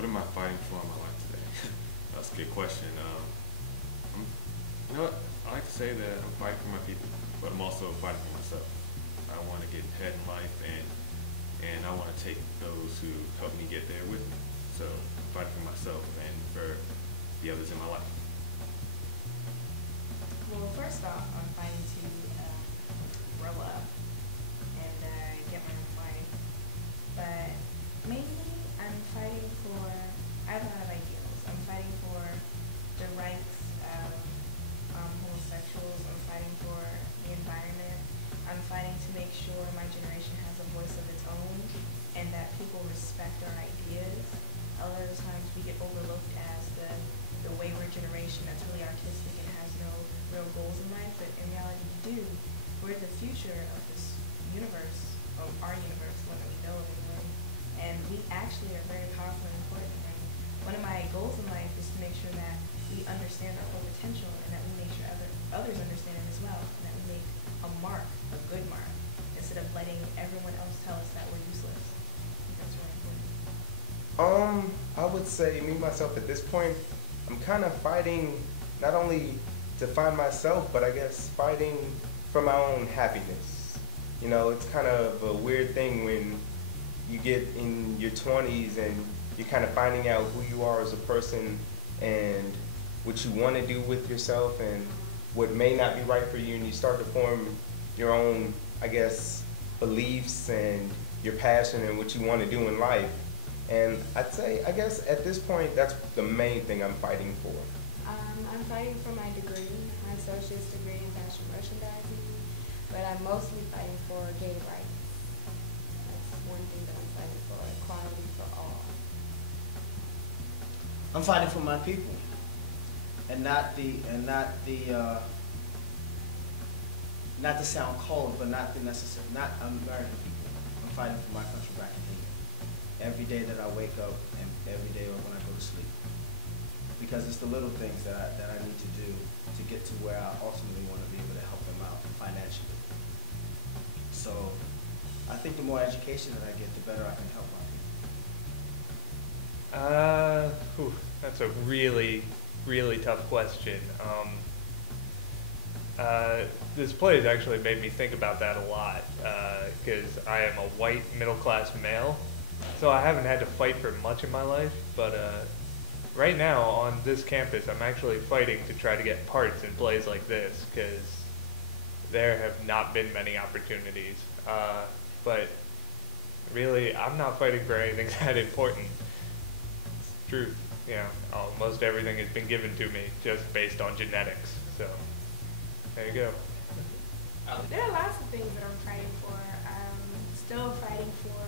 What am I fighting for in my life today? That's a good question. You know what? I like to say that I'm fighting for my people, but I'm also fighting for myself. I want to get ahead in life, and I want to take those who help me get there with me. So I'm fighting for myself and for the others in my life. Well, first off, I'm fighting to grow up and get my own life. But mainly, I'm fighting for, I have a lot of ideals. I'm fighting for the rights of homosexuals. I'm fighting for the environment. I'm fighting to make sure my generation has a voice of its own and that people respect our ideas. A lot of times we get overlooked as the wayward generation that's really artistic and has no real goals in life, but in reality we do. We're the future of this universe, of our universe, one that we know of anyway. And we actually are very powerful and important. And one of my goals in life is to make sure that we understand our full potential and that we make sure others understand it as well, and that we make a mark, a good mark, instead of letting everyone else tell us that we're useless. I think that's really important. I would say me myself at this point, I'm kind of fighting not only to find myself, but I guess fighting for my own happiness. You know, it's kind of a weird thing when you get in your 20s and you're kind of finding out who you are as a person and what you want to do with yourself and what may not be right for you, and you start to form your own, I guess, beliefs and your passion and what you want to do in life. And I'd say, I guess at this point, that's the main thing I'm fighting for. I'm fighting for my degree, my associate's degree in fashion merchandising, but I'm mostly fighting for gay rights. That's one thing that I'm fighting for, equality for all. I'm fighting for my people, and not to sound cold, but not American people. I'm fighting for my country back in here. Every day that I wake up and every day when I go to sleep. Because it's the little things that I need to do to get to where I ultimately want to be able to help them out financially. So I think the more education that I get, the better I can help my people. That's a really, really tough question. This play has actually made me think about that a lot because I am a white middle-class male, so I haven't had to fight for much in my life, but right now on this campus I'm actually fighting to try to get parts in plays like this because there have not been many opportunities. But really, I'm not fighting for anything that important. It's true. You know, almost everything has been given to me just based on genetics. So there you go. There are lots of things that I'm fighting for. I'm still fighting for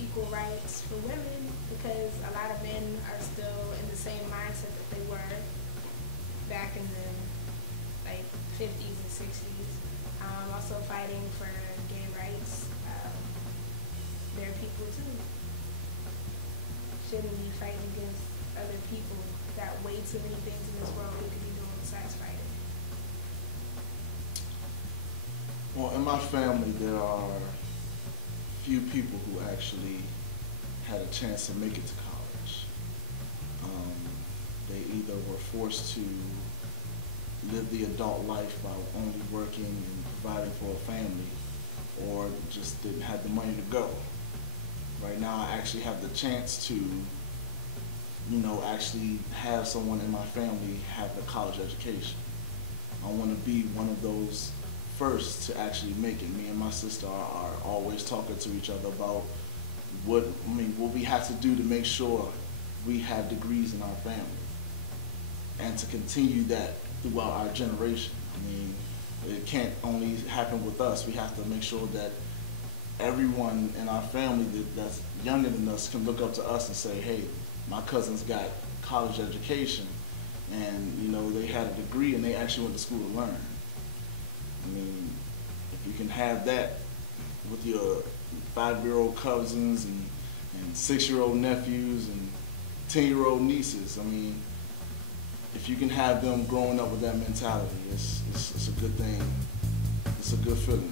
equal rights for women because a lot of men are still in the same mindset that they were back in the 50s and 60s. I'm also fighting for gay rights. They're people too. Shouldn't be fighting against other people. Got way too many things in this world we could be doing besides fighting. Well, in my family, there are few people who actually had a chance to make it to college. They either were forced to live the adult life by only working and providing for a family, or just didn't have the money to go. Right now, I actually have the chance to, actually have someone in my family have a college education. I want to be one of those first to actually make it. Me and my sister are always talking to each other about what we have to do to make sure we have degrees in our family, and to continue that throughout our generation. It can't only happen with us. We have to make sure that everyone in our family that's younger than us can look up to us and say, hey, my cousin's got college education, and they had a degree and they actually went to school to learn. If you can have that with your 5-year-old cousins and 6-year-old nephews and 10-year-old nieces, if you can have them growing up with that mentality, it's a good thing. It's a good feeling.